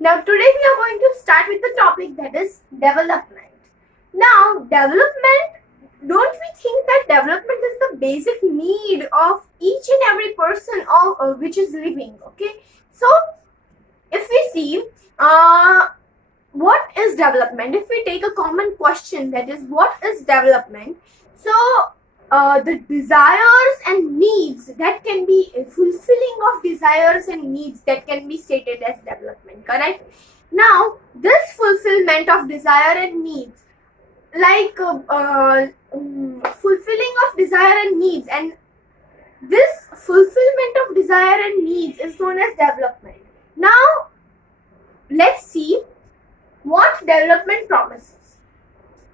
Now today we are going to start with the topic that is development. Now development, don't we think that development is the basic need of each and every person which is living, okay? So if we see what is development, if we take a common question, that is what is development, so the desires and needs that can be fulfilling of desires and needs that can be stated as development, correct? Now this fulfillment of desire and needs, like fulfilling of desire and needs, and this fulfillment of desire and needs is known as development. Now let's see what development promises.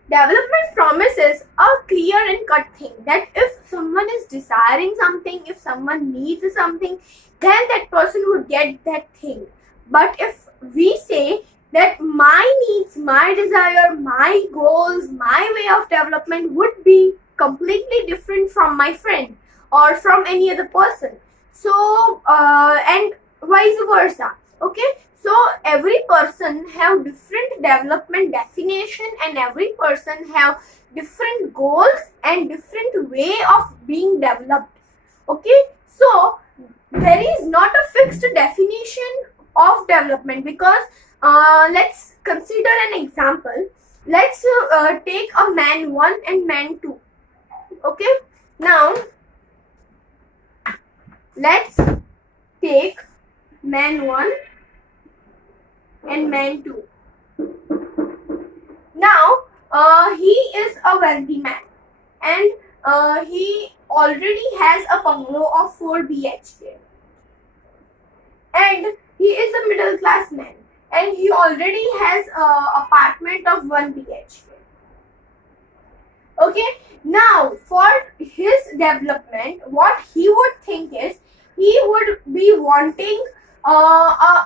Development promises a clear and cut thing, that if someone is desiring something, if someone needs something, then that person would get that thing. But if we say that my needs, my desire, my goals, my way of development would be completely different from my friend or from any other person, so and vice versa, okay? So every person have different development definition, and every person have different goals and different way of being developed, okay? So there is not a fixed definition of development, because let's consider an example. Let's take a man 1 and man 2, okay? Now let's take man 1 and man 2. Now he is a wealthy man, and he already has a bungalow of 4 BHK, and he is a middle class man, and he already has a apartment of 1 BHK. Okay, now for his development, what he would think is, he would be wanting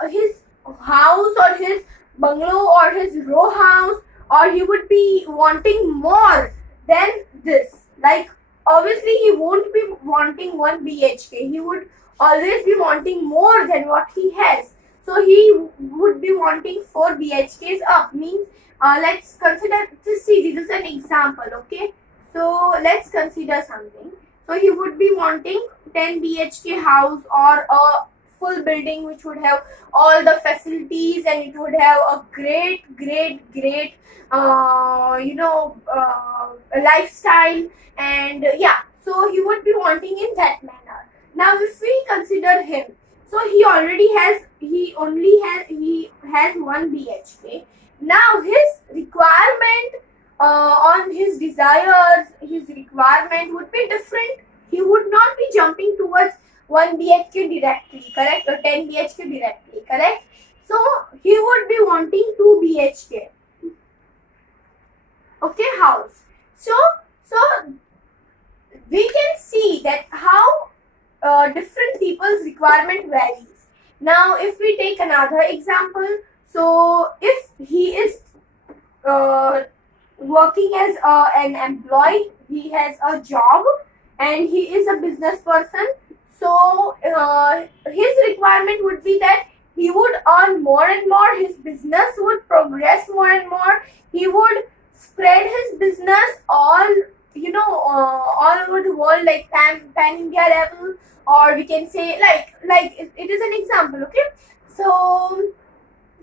his house or his bungalow or his row house, or he would be wanting more than this. Like obviously he won't be wanting 1 BHK, he would always be wanting more than what he has. So he would be wanting 4 BHKs up, means let's consider this. See, this is an example, okay? So let's consider something. So he would be wanting 10 BHK house, or a full building which would have all the facilities, and it would have a great lifestyle, and yeah, so he would be wanting in that manner. Now if we consider him, so he has 1 BHK. Now his requirement on his desires, his requirement would be different. He would not be jumping towards 1 BHK directly, correct, or 10 BHK directly, correct? So he would be wanting 2 BHK, okay, house. So we can see that how different people's requirement varies. Now if we take another example, so if he is working as an employee, he has a job, and he is a business person, so his requirement would be that he would earn more and more, his business would progress more and more, he would spread his business all all over the world, like pan India level, or we can say like it is an example, okay? So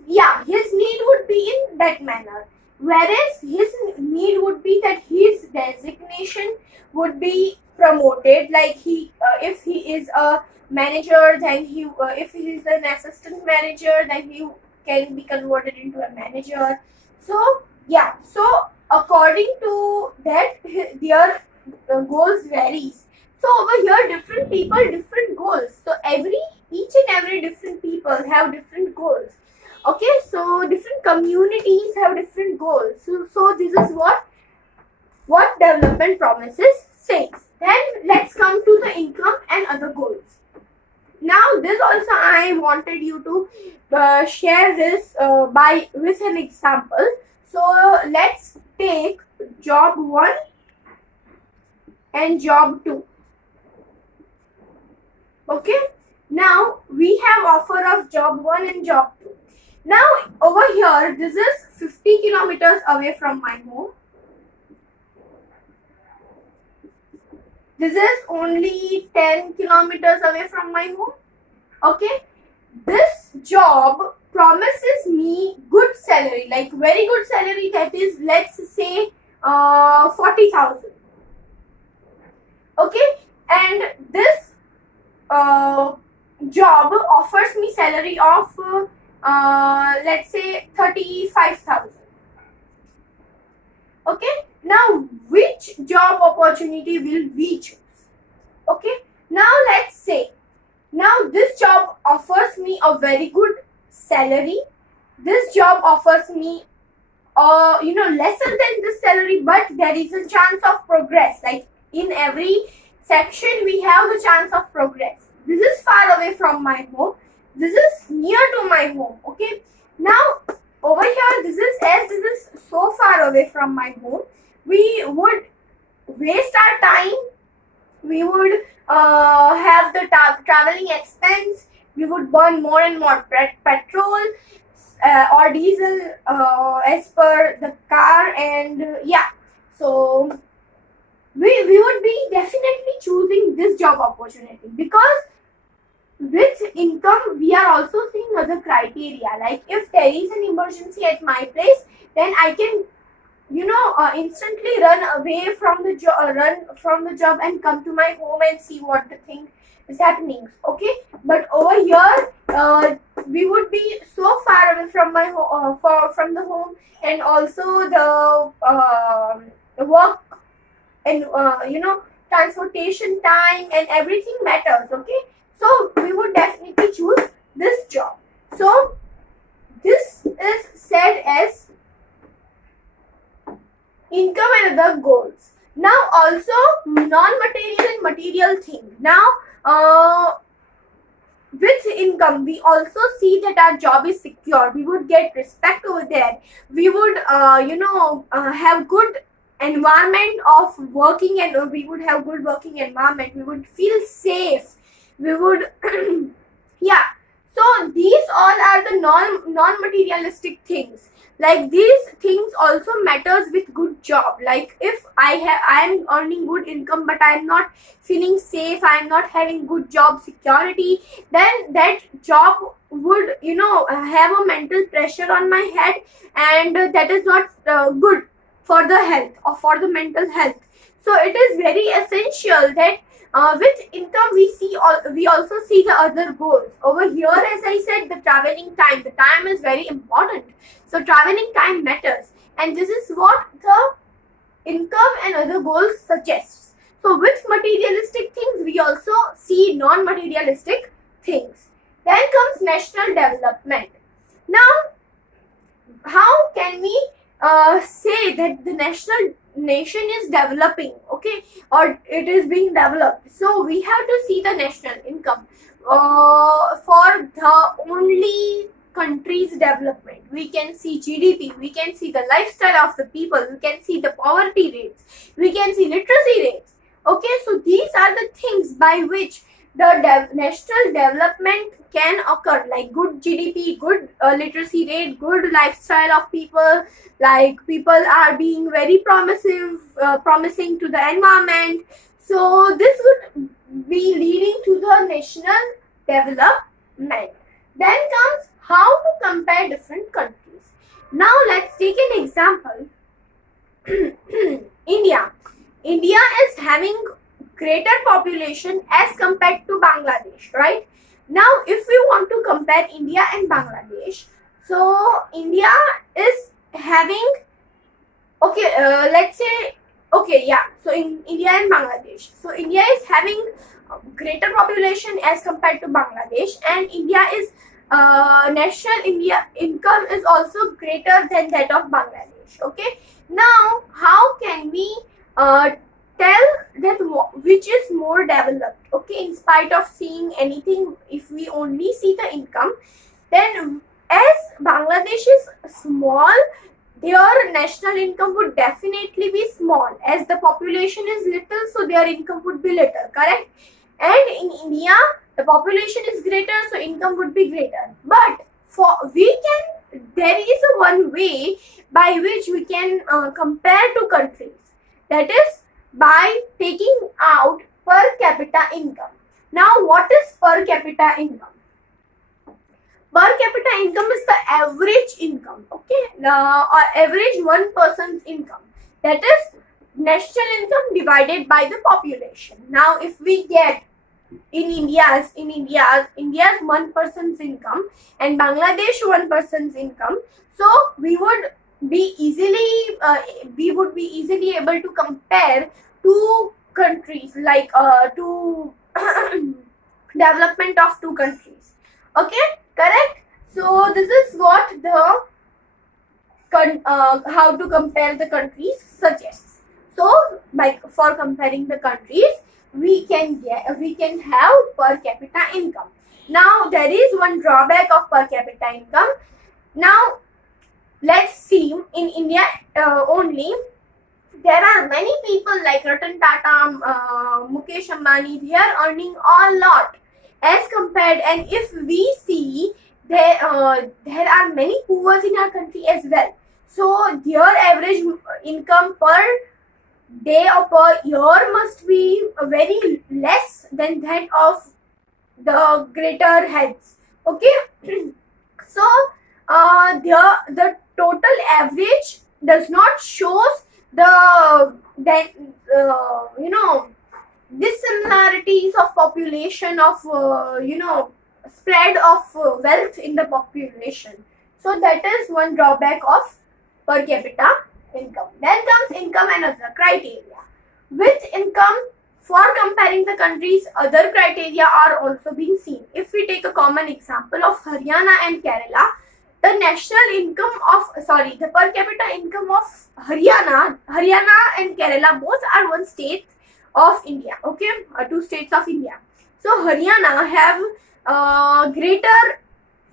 yeah, his need would be in that manner, whereas his need would be that his designation would be promoted, like if he is a manager, then if he is an assistant manager, then he can be converted into a manager. So yeah, so according to that, their goals varies. So over here, different people, different goals. So each and every different people have different goals, okay? So different communities have different goals. So this is what development promises says. Then let's come to the income and other goals. Now this also I wanted you to share this with an example. So let's take job 1 and job 2, okay? Now we have offer of job 1 and job 2. Now over here, this is 50 kilometers away from my home. This is only 10 kilometers away from my home. Okay, this job promises me good salary, like very good salary, that is, let's say 40,000. Okay, and this job offers me salary of let's say 35,000. Okay, now which job opportunity will we choose? Okay, now let's say, now this job offers me a very good salary. This job offers me lesser than this salary, but there is a chance of progress. Like in every section we have the chance of progress. This is far away from my home. This is near to my home. Okay, now over here, this is so far away from my home, we would waste our time. We would have the traveling expense. We would burn more and more petrol or diesel as per the car, and yeah, so we would be definitely choosing this job opportunity, because with income we are also seeing other criteria. Like if there is an emergency at my place, then I can instantly run away from the job and come to my home and see what the thing is happening. Okay, but over here we would be so far away from my from the home, and also the work and transportation time and everything matters. Okay, so we would definitely choose this job. So this is said as income and other goals. Now also non-material and material thing. Now with income we also see that our job is secure. We would get respect over there. We would have good environment of working, and we would have good working environment. We would feel safe. We would yeah, so these all are the non-materialistic things. Like these things also matters with good job. Like if I am earning good income but I am not feeling safe, I am not having good job security, then that job would have a mental pressure on my head, and that is not good for the health or for the mental health. So it is very essential that with income we also see the other goals. Over here, as I said, the time is very important. So traveling time matters, and this is what the income and other goals suggests. So with materialistic things we also see non-materialistic things. Then comes national development. Now how can we say that the nation is developing, okay, or it is being developed? So we have to see the national income for the only country's development. We can see GDP, we can see the lifestyle of the people, we can see the poverty rates, we can see literacy rates. Okay, so these are the things by which the national development can occur, like good GDP, good literacy rate, good lifestyle of people, like people are being very promising to the environment. So this would be leading to the national development. Then comes how to compare different countries. Now let's take an example. India is having greater population as compared to Bangladesh, right? Now if we want to compare India and Bangladesh, so India is having, okay, let's say, okay, yeah, so in India and Bangladesh, so India is having greater population as compared to Bangladesh, and India is national India income is also greater than that of Bangladesh. Okay, now how can we tell that which is more developed? Okay, in spite of seeing anything, if we only see the income, then as Bangladesh is small, their national income would definitely be small. As the population is little, so their income would be little, correct? And in India, the population is greater, so income would be greater. But we can there is a one way by which we can compare two countries. That is by taking out per capita income. Now, what is per capita income? Per capita income is the average income, okay, or average one person's income. That is national income divided by the population. Now, if we get in India's one person's income and Bangladesh one person's income, so we would be easily able to compare two countries, like two development of two countries. Okay, correct. So this is what the how to compare the countries suggests. So for comparing the countries, we can have per capita income. Now there is one drawback of per capita income. Now let's see, in India only, there are many people like Ratan Tata, Mukesh Ambani. They are earning a lot as compared, and if we see, there are many poor in our country as well. So their average income per day or per year must be very less than that of the greater heads. Okay, so the total average does not shows the dissimilarities of population of spread of wealth in the population. So that is one drawback of per capita income. Then comes income and other criteria. With income, for comparing the countries, other criteria are also being seen. If we take a common example of Haryana and Kerala, the per capita income of Haryana and Kerala, both are one state of India. Okay, two states of India. So Haryana have greater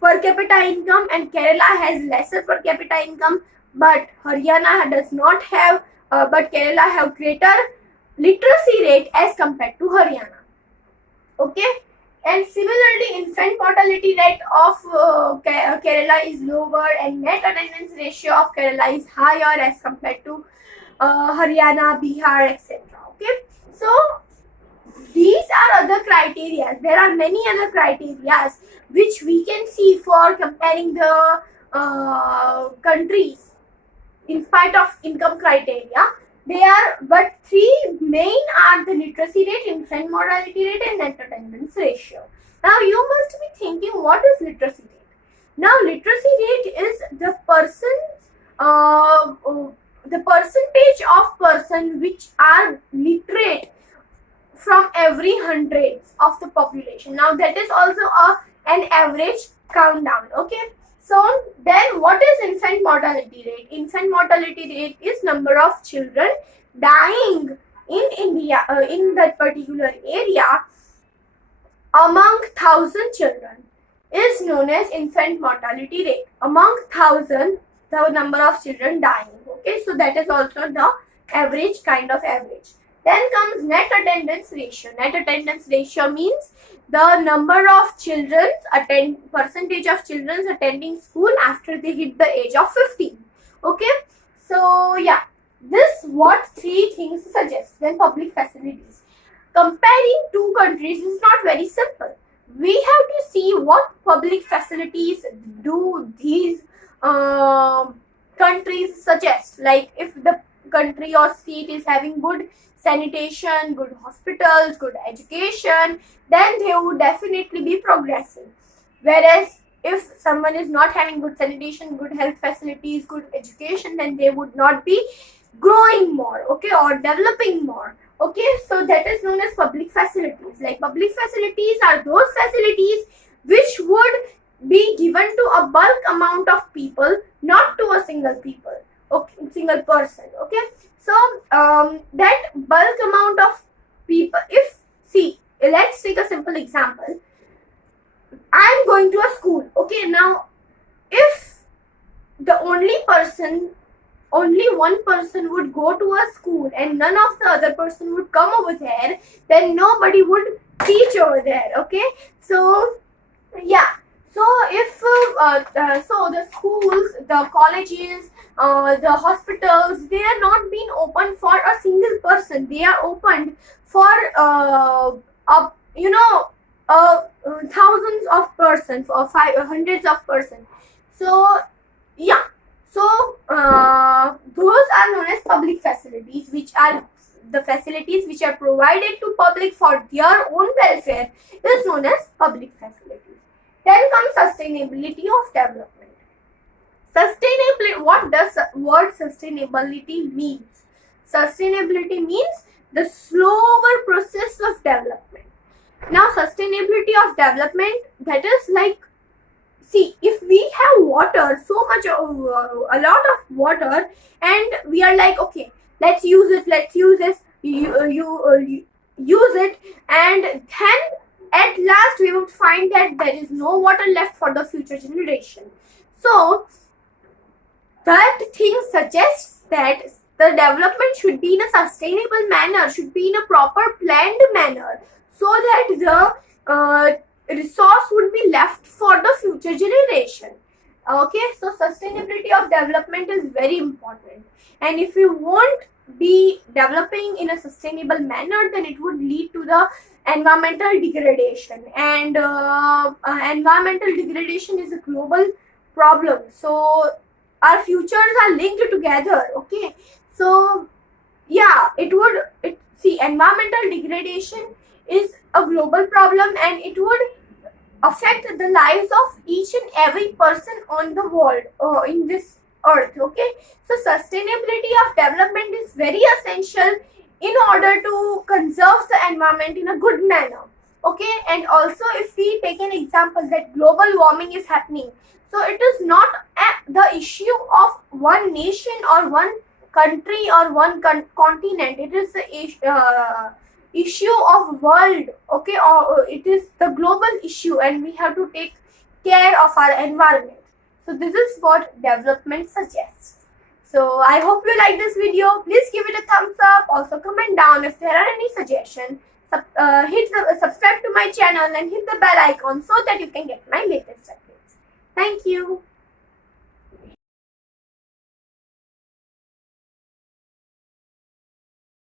per capita income and Kerala has lesser per capita income. But Haryana does not have, but Kerala have greater literacy rate as compared to Haryana. Okay, and similarly, infant mortality rate of Kerala is lower, and net attendance ratio of Kerala is higher as compared to Haryana, Bihar, etc. Okay, so these are other criteria. There are many other criteria which we can see for comparing the countries. In spite of income criteria, but three main are the literacy rate, infant mortality rate, and net attendance ratio. Now you must be thinking, what is literacy rate? Now literacy rate is the percentage of person which are literate from every hundreds of the population. Now that is also an average countdown. Okay. So then what is infant mortality rate? Infant mortality rate is number of children dying in India, in that particular area, among 1,000 children is known as infant mortality rate. Among 1,000, the number of children dying. Okay, so that is also the average, kind of average. Then comes net attendance ratio. Net attendance ratio means the number of percentage of children attending school after they hit the age of 15. Okay, so yeah, this what three things suggest. Then public facilities. Comparing two countries is not very simple. We have to see what public facilities do these countries suggest. Like if the country or state is having good sanitation, good hospitals, good education, then they would definitely be progressing. Whereas if someone is not having good sanitation, good health facilities, good education, then they would not be growing more, okay, or developing more. Okay, so that is known as public facilities. Like public facilities are those facilities which would be given to a bulk amount of people, not to a single person. Okay, so that bulk amount of people, let's take a simple example. I'm going to a school. Okay, now if the only one person would go to a school and none of the other person would come over there, then nobody would teach over there. Okay, so yeah, So if so the schools, the colleges, the hospitals, they are not being open for a single person. They are opened for thousands of persons or hundreds of persons. So yeah, so those are known as public facilities, which are the facilities which are provided to public for their own welfare is known as public facilities. Then comes sustainability of development. Sustainability, what does the word sustainability means? Sustainability means the slower process of development. Now, sustainability of development, that is like, see, if we have water, so much, a lot of water, and we are like, okay, let's use this, you use it, and then at last we would find that there is no water left for the future generation. So that thing suggests that the development should be in a sustainable manner, should be in a proper planned manner, so that the resource would be left for the future generation. Okay, so sustainability of development is very important, and if we won't be developing in a sustainable manner, then it would lead to the environmental degradation, and environmental degradation is a global problem. So our futures are linked together. Okay, so yeah, see, environmental degradation is a global problem, and it would affect the lives of each and every person on the world, in this earth. Okay, so sustainability of development is very essential in order to conserve the environment in a good manner. Okay, and also if we take an example that global warming is happening, so it is not the issue of one nation or one country or one continent. It is the issue of world. Okay, or it is the global issue, and we have to take care of our environment. So this is what development suggests. So I hope you like this video. Please give it a thumbs up. Also comment down if there are any suggestions. Subscribe to my channel and hit the bell icon so that you can get my latest updates. Thank you.